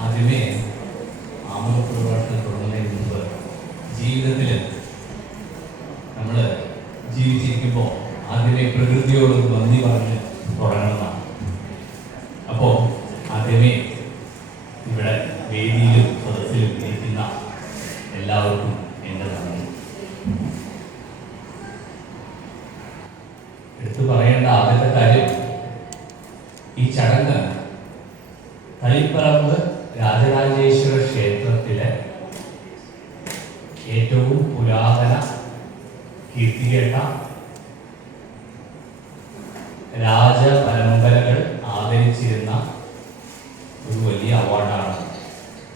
ആദ്യമേ ആമുഖപ്രഭാഷണം തുടങ്ങുന്നതിന് മുമ്പ് ജീവിതത്തിൽ നമ്മൾ ജീവിച്ചിരിക്കുമ്പോൾ ആദ്യമേ പ്രകൃതിയോട് നന്ദി പറഞ്ഞ് തുടങ്ങണമെന്നാണ് അപ്പോൾ ആദ്യമേ ഇവിടെ വേദിയിലും സദസ്സിലും ഇരിക്കുന്ന എല്ലാവർക്കും എന്റെ നന്ദി എടുത്തു പറയേണ്ട ആദ്യത്തെ കാര്യം ഈ ചടങ്ങ് തളിപ്പറമ്പ് രാജരാജേശ്വര ക്ഷേത്രത്തിലെ ഏറ്റവും പുരാതന കീർത്തികേട്ട രാജപരമ്പരകൾ ആദരിച്ചിരുന്ന ഒരു വലിയ അവാർഡാണ്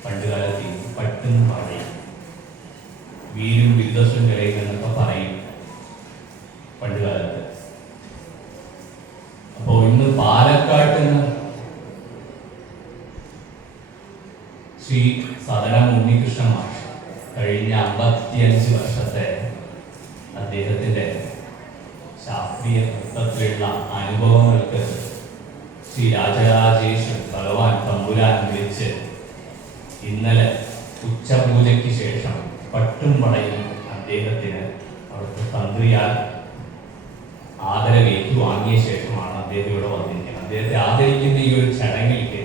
പണ്ടുകാലത്ത് പട്ടെന്ന് പറയും വീരും വിദ്വസും എന്നൊക്കെ പറയും പണ്ടുകാലത്ത് അപ്പോൾ ഇന്ന് പാലക്കാട്ട് നിന്ന് ശ്രീ സദനം ഉണ്ണികൃഷ്ണ മാഷ് കഴിഞ്ഞ അമ്പത്തിയഞ്ച് വർഷത്തെ അദ്ദേഹത്തിന്റെ ശാസ്ത്രീയ നൃത്തത്തിലുള്ള അനുഭവങ്ങൾക്ക് ശ്രീ രാജരാജേഷൻ ഭഗവാൻ തമ്പുരാൻ വിളിച്ച് ഇന്നലെ ഉച്ചപൂജയ്ക്ക് ശേഷം പട്ടും പടയും അദ്ദേഹത്തിന് അവിടുത്തെ തന്ത്രിയാൽ ആദരവേറ്റു വാങ്ങിയ ശേഷമാണ് അദ്ദേഹം ഇവിടെ വന്നിരിക്കുന്നത്. അദ്ദേഹത്തെ ആദരിക്കുന്ന ഈ ഒരു ചടങ്ങിലേക്ക്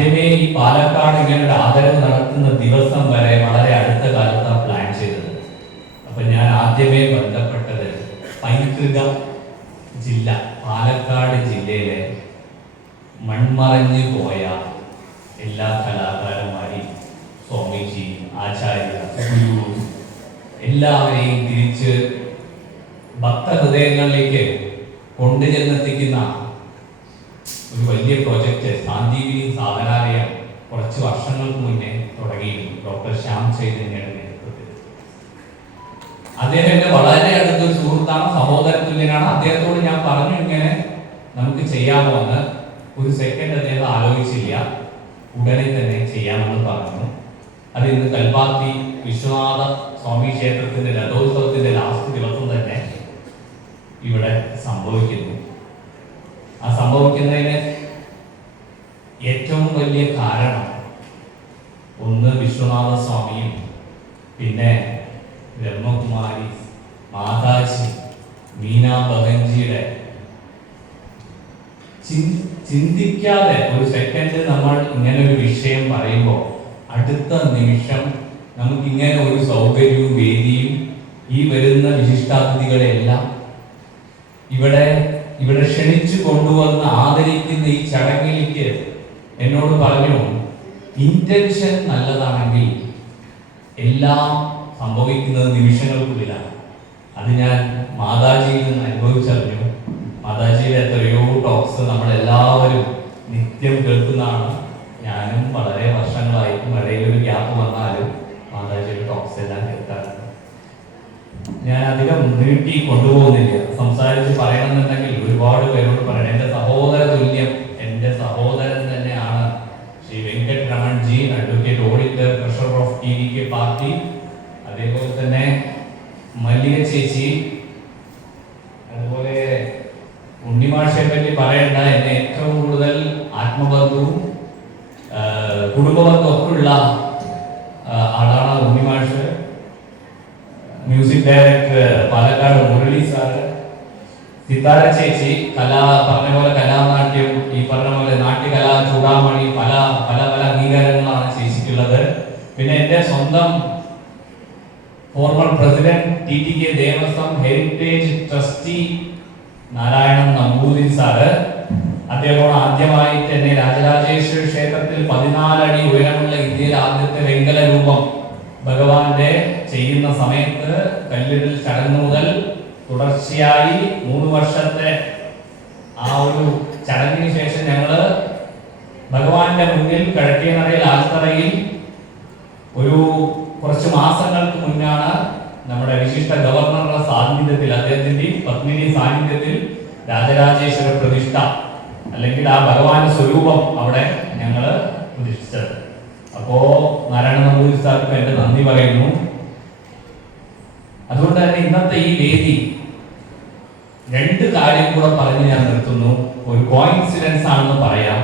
ആദ്യമേ ഈ പാലക്കാട് ഇങ്ങനെ ആദരം ആദരവ് നടത്തുന്ന ദിവസം വരെ വളരെ അടുത്ത കാലത്താണ് പ്ലാൻ ചെയ്തത്. അപ്പൊ ഞാൻ ആദ്യമേ ബന്ധപ്പെട്ടത് പൈതൃക ജില്ല പാലക്കാട് ജില്ലയിലെ മൺമറഞ്ഞു പോയ എല്ലാ കലാകാരന്മാരെയും സ്വാമിജി ആചാര്യ ഗുരു എല്ലാവരെയും തിരിച്ച് ഭക്തഹൃദയങ്ങളിലേക്ക് കൊണ്ടുചെന്നെത്തിക്കുന്ന ഒരു വലിയ പ്രോജക്റ്റ് സാന്ദീപിനി സാധനാലയം കുറച്ച് വർഷങ്ങൾക്ക് മുന്നേ തുടങ്ങിയിരുന്നു. ഡോക്ടർ ശ്യാം ചൈതന്യയുടെ നേതൃത്വത്തിൽ. അദ്ദേഹം എന്റെ വളരെ അടുത്ത സുഹൃത്താണ് സഹോദര തുല്യനാണ് അദ്ദേഹത്തോട് ഞാൻ പറഞ്ഞു ഇങ്ങനെ നമുക്ക് ചെയ്യാമോ? എന്ന് ഒരു സെക്കൻഡ് അദ്ദേഹം ആലോചിച്ചില്ല. ഉടനെ തന്നെ ചെയ്യാമെന്ന് പറഞ്ഞു. അത് ഇന്ന് കൽപ്പാത്തി വിശ്വനാഥ സ്വാമി ക്ഷേത്രത്തിന്റെ രഥോത്സവത്തിന്റെ ലാസ്റ്റ് ദിവസം തന്നെ ഇവിടെ സംഭവിക്കുന്നു. ആ സംഭവിക്കുന്നതിന് ഏറ്റവും വലിയ കാരണം ഒന്ന് വിശ്വനാഥ സ്വാമിയും പിന്നെ ബ്രഹ്മകുമാരി മാതാജി മീന ബഹൻജിയുടെ. ചിന്തിക്കാതെ ഒരു സെക്കൻഡ് നമ്മൾ ഇങ്ങനെ ഒരു വിഷയം പറയുമ്പോൾ അടുത്ത നിമിഷം നമുക്ക് ഇങ്ങനെ ഒരു സൗകര്യവും വേദിയും ഈ വരുന്ന വിശിഷ്ടാതിഥികളെല്ലാം ഇവിടെ ഇവിടെ ക്ഷണിച്ചു കൊണ്ടുവന്ന് ആദരിക്കുന്ന ഈ ചടങ്ങിലേക്ക് എന്നോട് പറഞ്ഞു ഇന്റൻഷൻ നല്ലതാണെങ്കിൽ എല്ലാം സംഭവിക്കുന്നത് നിമിഷങ്ങൾക്കുള്ളിലാണ് അത് ഞാൻ മാതാജിയിൽ നിന്ന് അനുഭവിച്ചറിഞ്ഞു. മാതാജിയുടെ എത്രയോ ടോക്സ് നമ്മളെല്ലാവരും നിത്യം കേൾക്കുന്നതാണ്. ഞാനും വളരെ വർഷങ്ങളായിട്ടും ഇടയിൽ ഒരു ഗ്യാപ്പ് വന്നാലും മാതാജിയുടെ ടോക്സ് എല്ലാം ഞാൻ അധികം നീട്ടി കൊണ്ടുപോകുന്നില്ല. സംസാരിച്ച് പറയണമെന്നുണ്ടെങ്കിൽ ഒരുപാട് പേരോട് പറയണം. എന്റെ സഹോദര തുല്യം എന്റെ സഹോദരൻ തന്നെയാണ് Shri Venkat Raman ji advocate auditor treasurer of T V K party അതേപോലെ തന്നെ മല്ലിക ചേച്ചി. അതുപോലെ ഉണ്ണിമാഷയെ പറ്റി പറയേണ്ട. എന്നെ ഏറ്റവും കൂടുതൽ ആത്മബന്ധവും കുടുംബബന്ധവും ഒക്കെ ഉള്ള ആളാണ് Unnimash. Music director Palakkad Murali sir Sithara ചേച്ചി കലാ പറഞ്ഞ പോലെ കലാനാട്യം ഈ പറഞ്ഞ പോലെ നാട്യകല ചൂടാമണി പല പല പല അംഗീകാരങ്ങളാണ് ചേച്ചിക്കുള്ളത്. പിന്നെ എന്റെ സ്വന്തം former president T T K Devaswom heritage trustee Narayanan Namboothiri sir. അദ്ദേഹം ആദ്യമായിട്ട് എന്നെ രാജരാജേശ്വര ക്ഷേത്രത്തിൽ പതിനാലടി ഉയരമുള്ള ഇന്ത്യയിലെ ആദ്യത്തെ വെങ്കല രൂപം ഭഗവാന്റെ ചെയ്യുന്ന സമയത്ത് കല്ലിടൽ ചടങ്ങ് മുതൽ തുടർച്ചയായി മൂന്ന് വർഷത്തെ ആ ഒരു ചടങ്ങിന് ശേഷം ഞങ്ങൾ ഭഗവാന്റെ മുന്നിൽ കിഴക്കേനടയിൽ ആൽത്തറയിൽ ഒരു കുറച്ച് മാസങ്ങൾക്ക് മുന്നാണ് നമ്മുടെ വിശിഷ്ട ഗവർണറുടെ സാന്നിധ്യത്തിൽ അദ്ദേഹത്തിന്റെ പത്മിനി സാന്നിധ്യത്തിൽ രാജരാജേശ്വര പ്രതിഷ്ഠ അല്ലെങ്കിൽ ആ ഭഗവാന്റെ സ്വരൂപം അവിടെ ഞങ്ങൾ പ്രതിഷ്ഠിച്ചത്. അപ്പോ നാരായണ നമ്പൂരി സാർക്ക് എന്റെ നന്ദി പറയുന്നു. അതുകൊണ്ട് തന്നെ ഇന്നത്തെ ഈ വേദി രണ്ട് കാര്യം കൂടെ പറഞ്ഞ് ഞാൻ നിർത്തുന്നു. ഒരു കോയിൻസിഡൻസ് ആണെന്ന് പറയാം.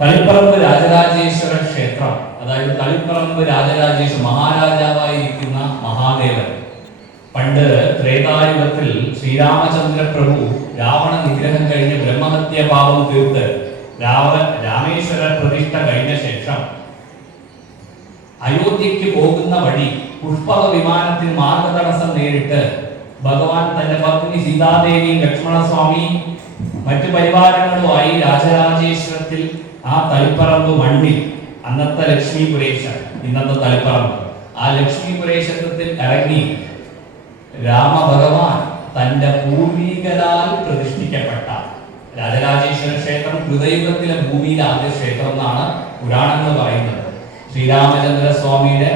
തളിപ്പറമ്പ് രാജരാജേശ്വര ക്ഷേത്രം അതായത് തളിപ്പറമ്പ് രാജരാജേശ്വര മഹാരാജാവായിരിക്കുന്ന മഹാദേവൻ. പണ്ട് ത്രേതായുഗത്തിൽ ശ്രീരാമചന്ദ്ര പ്രഭു രാവണ നിഗ്രഹം കഴിഞ്ഞ് ബ്രഹ്മഹത്യ പാപം തീർത്ത് രാവ രാമേശ്വര പ്രതിഷ്ഠ കഴിഞ്ഞ ശേഷം അയോധ്യയ്ക്ക് പോകുന്ന വഴി പുഷ്പക വിമാനത്തിന് മാർഗതടസ്സം നേരിട്ട് ഭഗവാൻ തന്റെ പത്നി സീതാദേവി ലക്ഷ്മണസ്വാമി മറ്റു പരിവാരങ്ങളുമായി രാജരാജേശ്വരത്തിൽ ആ തളിപ്പറമ്പ് മണ്ണിൽ. അന്നത്തെ ലക്ഷ്മീപുരേശം ഇന്നത്തെ തളിപ്പറമ്പ്. ആ ലക്ഷ്മീപുരേശത്വത്തിൽ ഇറങ്ങി രാമഭഗവാൻ തന്റെ പൂർവീകരാൽ പ്രതിഷ്ഠിക്കപ്പെട്ട രാജരാജേശ്വര ക്ഷേത്രം ഹൃദയുഗത്തിലെ ഭൂമിയിലെ ആദ്യ ക്ഷേത്രം എന്നാണ് പുരാണങ്ങൾ പറയുന്നത്. ശ്രീരാമചന്ദ്ര സ്വാമിയുടെ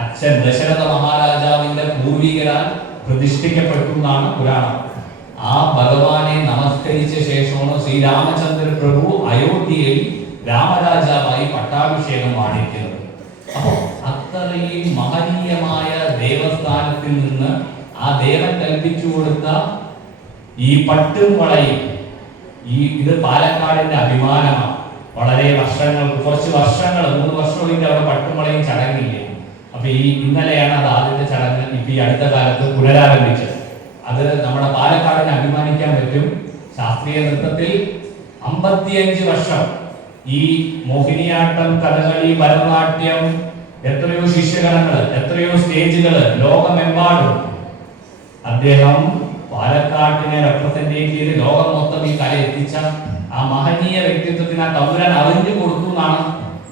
അച്ഛൻ ദശരഥ മഹാരാജാവിന്റെ പൂർവികരാൽ പ്രതിഷ്ഠിക്കപ്പെട്ടു എന്നാണ് പുരാണം. ആ ഭഗവാനെ നമസ്കരിച്ച ശേഷമാണ് ശ്രീരാമചന്ദ്ര പ്രഭു അയോധ്യയിൽ രാമരാജാവായി പട്ടാഭിഷേകം വാണിക്കുന്നത് അപ്പോ അത്രയും മഹനീയമായ ദേവസ്ഥാനത്തിൽ നിന്ന് ആ ദേവൻ കൽപ്പിച്ചു കൊടുത്ത ഈ പട്ടും വളയും ഈ ഇത് പാലക്കാടിന്റെ അഭിമാനമാണ്. വളരെ വർഷങ്ങൾ കുറച്ച് വർഷങ്ങൾ മൂന്ന് വർഷം ഇതിന്റെ അവിടെ പട്ടുമളയും ചടങ്ങില്ലേ അപ്പൊ ഈ ഇന്നലെയാണ് അത് ആദ്യത്തെ ചടങ്ങ് ഇപ്പൊ ഈ അടുത്ത കാലത്ത് പുനരാരംഭിച്ചത്. അത് നമ്മുടെ പാലക്കാടിനെ അഭിമാനിക്കാൻ പറ്റും. ശാസ്ത്രീയ നൃത്തത്തിൽ അമ്പത്തിയഞ്ച് വർഷം ഈ മോഹിനിയാട്ടം കഥകളി ഭരതനാട്യം എത്രയോ ശിഷ്യഗണങ്ങൾ എത്രയോ സ്റ്റേജുകൾ ലോകമെമ്പാടും അദ്ദേഹം പാലക്കാട്ടിനെ റെപ്രസെന്റേറ്റ് ചെയ്ത് ലോകം മൊത്തം ഈ കല എത്തിച്ച ആ മഹനീയ വ്യക്തിത്വത്തിന് ആ തമ്പുരാൻ അറിഞ്ഞു കൊടുത്തു എന്നാണ്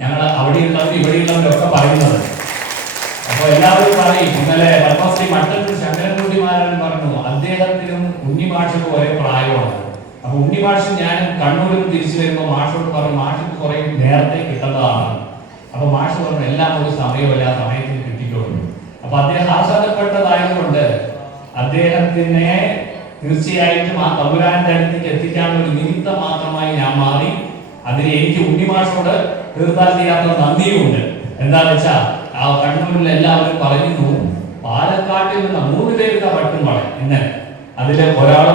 ഞങ്ങൾ അവിടെയുള്ളവർ ഇവിടെയുള്ളവരൊക്കെ പറയുന്നത്. എല്ലാവരും പറയും ഇന്നലെ പത്മശ്രീ മട്ടത്തിൽ ശങ്കരൻകുട്ടിമാരൻ പറഞ്ഞു അദ്ദേഹത്തിനും ഉണ്ണിമാഷക്കും ഒരേ പ്രായമാണ്. അപ്പൊ ഉണ്ണിമാഷ് ഞാൻ കണ്ണൂരിൽ തിരിച്ചു വരുമ്പോൾ മാഷോട് പറഞ്ഞു മാഷിക്ക് കുറെ നേരത്തെ കിട്ടുന്നതാണ്. അപ്പൊ മാഷ് പറഞ്ഞു എല്ലാം ഒരു സമയമല്ല സമയത്തിന് കിട്ടിക്കോളൂ. അപ്പൊ അദ്ദേഹം ആശ്രമപ്പെട്ടതായതുകൊണ്ട് അദ്ദേഹത്തിനെ തീർച്ചയായിട്ടും ആ തമ്പുരാന്റെ അടുത്തേക്ക് എത്തിക്കാനുള്ള ഒരു നിമിത്തം മാത്രമായി ഞാൻ മാറി. അതിന് എനിക്ക് ഉണ്ണിമാഷോട് തീർത്താൽ തീരാത്ത നന്ദിയുമുണ്ട്. എന്താന്ന് വെച്ചാ ആ കണ്ണൂരിൽ എല്ലാവരും പറയുന്നു പാലക്കാട്ടിൽ നിന്ന് മൂന്ന് പേരുടെ പറയും എന്നെ അതിൽ ഒരാൾ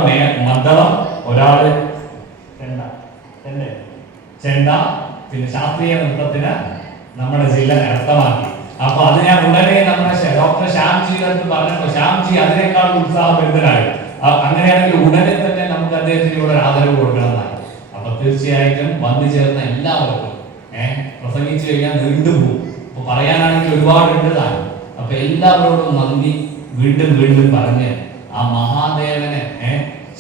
മദ്ദളം ഒരാൾ ചെണ്ട ചെണ്ട. പിന്നെ ശാസ്ത്രീയ നൃത്തത്തിന് നമ്മുടെ ജില്ല നടത്തമാക്കി അപ്പൊ അത് ഞാൻ ഉടനെ നമ്മുടെ ഡോക്ടർ ശ്യാംജി അടുത്ത് പറഞ്ഞപ്പോ ശ്യാംജി അതിനേക്കാൾ ഉത്സാഹഭരിതനായി. അങ്ങനെയാണെങ്കിൽ ഉടനെ തന്നെ നമുക്ക് അദ്ദേഹത്തിന് ഒരു ആദരവ് കൊടുക്കണമെന്നാണ്. അപ്പൊ തീർച്ചയായിട്ടും വന്നു ചേർന്ന എല്ലാവർക്കും ഏഹ് പ്രസംഗിച്ചു കഴിഞ്ഞാൽ നീണ്ടുപോകും. പറയാനാണെങ്കിൽ ഒരുപാടുണ്ട് ഉണ്ടതാണ് അപ്പൊ എല്ലാവരോടും നന്ദി. വീണ്ടും വീണ്ടും പറഞ്ഞ് ആ മഹാദേവനെ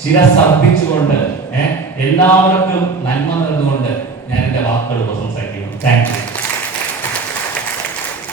ശിരസർപ്പിച്ചുകൊണ്ട് ഏഹ് എല്ലാവർക്കും നന്മ നേർന്നുകൊണ്ട് ഞാൻ എന്റെ വാക്കുകൾ പ്രശംസിക്കുന്നു. Thank you